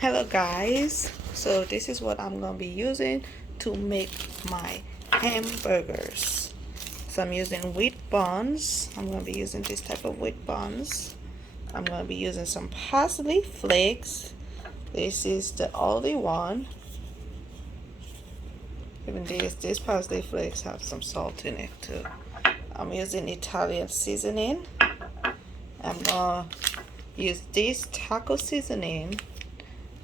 Hello guys, so this is what I'm gonna be using to make my hamburgers. So I'm using wheat buns. I'm gonna be using this type of wheat buns. I'm gonna be using some parsley flakes. This is the only one. Even this parsley flakes have some salt in it too. I'm using Italian seasoning. I'm gonna use this taco seasoning,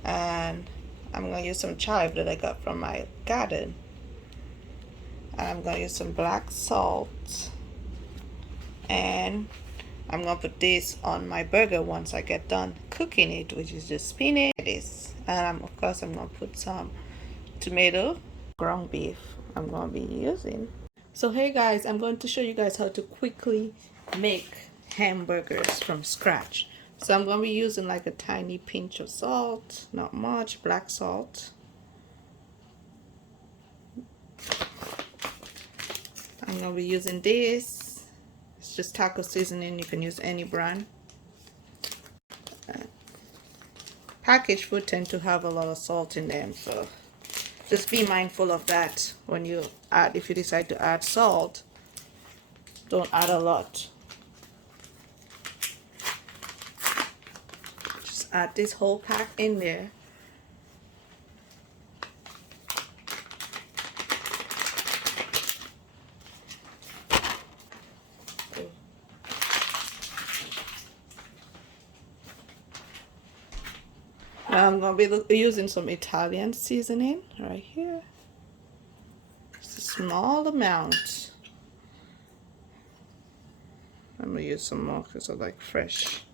and I'm gonna use some chive that I got from my garden. And I'm gonna use some black salt, and I'm gonna put this on my burger once I get done cooking it, which is just spinach. And of course I'm gonna put some tomato, ground beef I'm gonna be using. So hey guys, I'm going to show you guys how to quickly make hamburgers from scratch. So I'm gonna be using like a tiny pinch of salt, not much, black salt. I'm gonna be using this. It's just taco seasoning. You can use any brand. Packaged food tend to have a lot of salt in them, so just be mindful of that when you add. If you decide to add salt, don't add a lot. Just add this whole pack in there. Now I'm going to be using some Italian seasoning right here. It's a small amount. I'm going to use some more because I like fresh.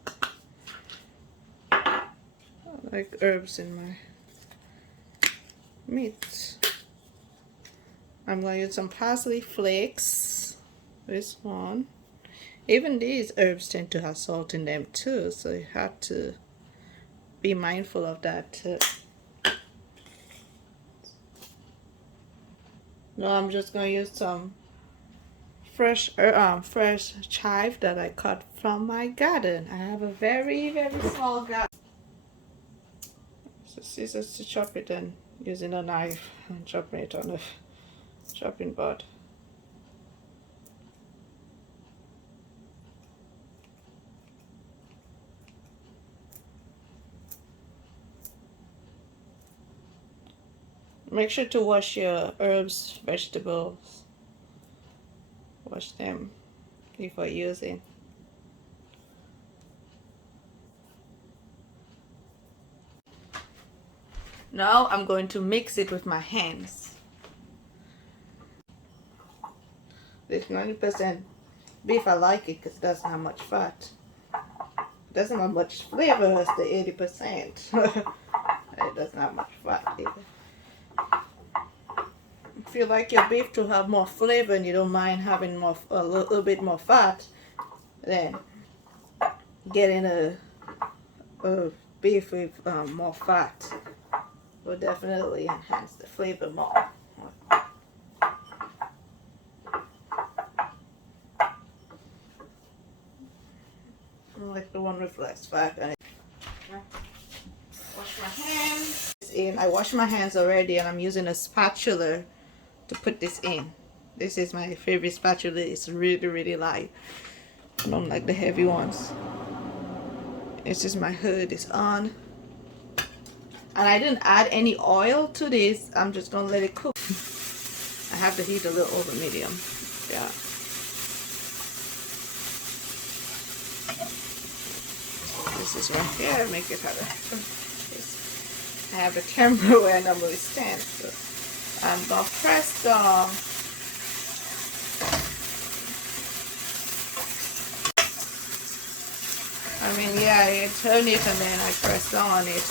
I like herbs in my meat. I'm going to use some parsley flakes. This one. Even these herbs tend to have salt in them too, so you have to be mindful of that too. Now I'm just going to use some fresh chive that I cut from my garden. I have a very small garden. So scissors to chop it, and using a knife and chopping it on the chopping board. Make sure to wash your herbs, vegetables. Wash them before using. Now I'm going to mix it with my hands. This 90% beef, I like it because it doesn't have much fat. It doesn't have much flavor as the 80%. It doesn't have much fat either. If you like your beef to have more flavor and you don't mind having a little bit more fat, then getting a beef with more fat will definitely enhance the flavor more. I like the one with less fat. And wash my hands. I washed my hands already, and I'm using a spatula to put this in. This is my favorite spatula. It's really light. I don't like the heavy ones. This is my hood. It's on. And I didn't add any oil to this. I'm just gonna let it cook. I have the heat a little over medium. Yeah. This is right here. Make it have I have a camera where I normally stand. So I'm gonna press down. I mean, yeah, I turn it and then I press on it.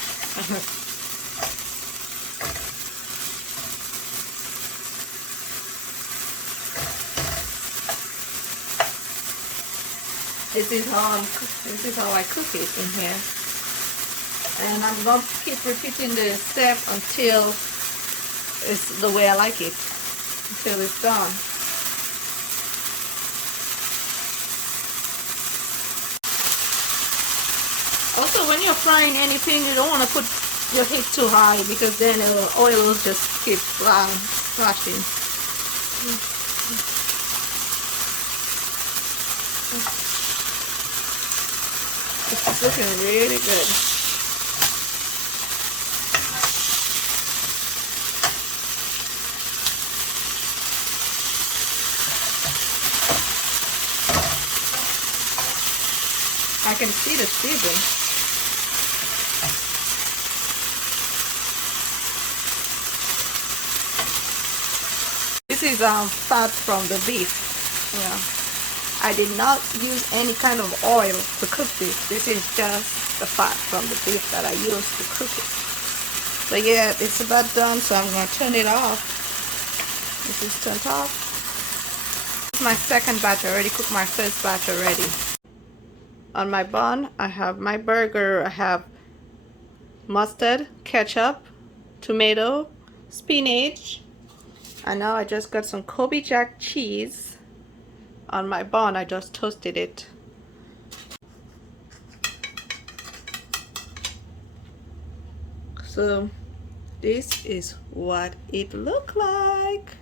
This is how I cook it in here. And I'm going to keep repeating the step until it's the way I like it, until it's done. Also, when you're frying anything, you don't want to put your heat too high, because then the oil will just keep splashing. It's looking really good. I can see the season. This is fat from the beef. Yeah. I did not use any kind of oil to cook this. This is just the fat from the beef that I used to cook it. So yeah, it's about done, so I'm going to turn it off. This is turned off. This is my second batch. I already cooked my first batch already. On my bun, I have my burger. I have mustard, ketchup, tomato, spinach, and now I just got some Kobe Jack cheese on my bun. I just toasted it. So this is what it looked like.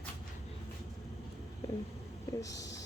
This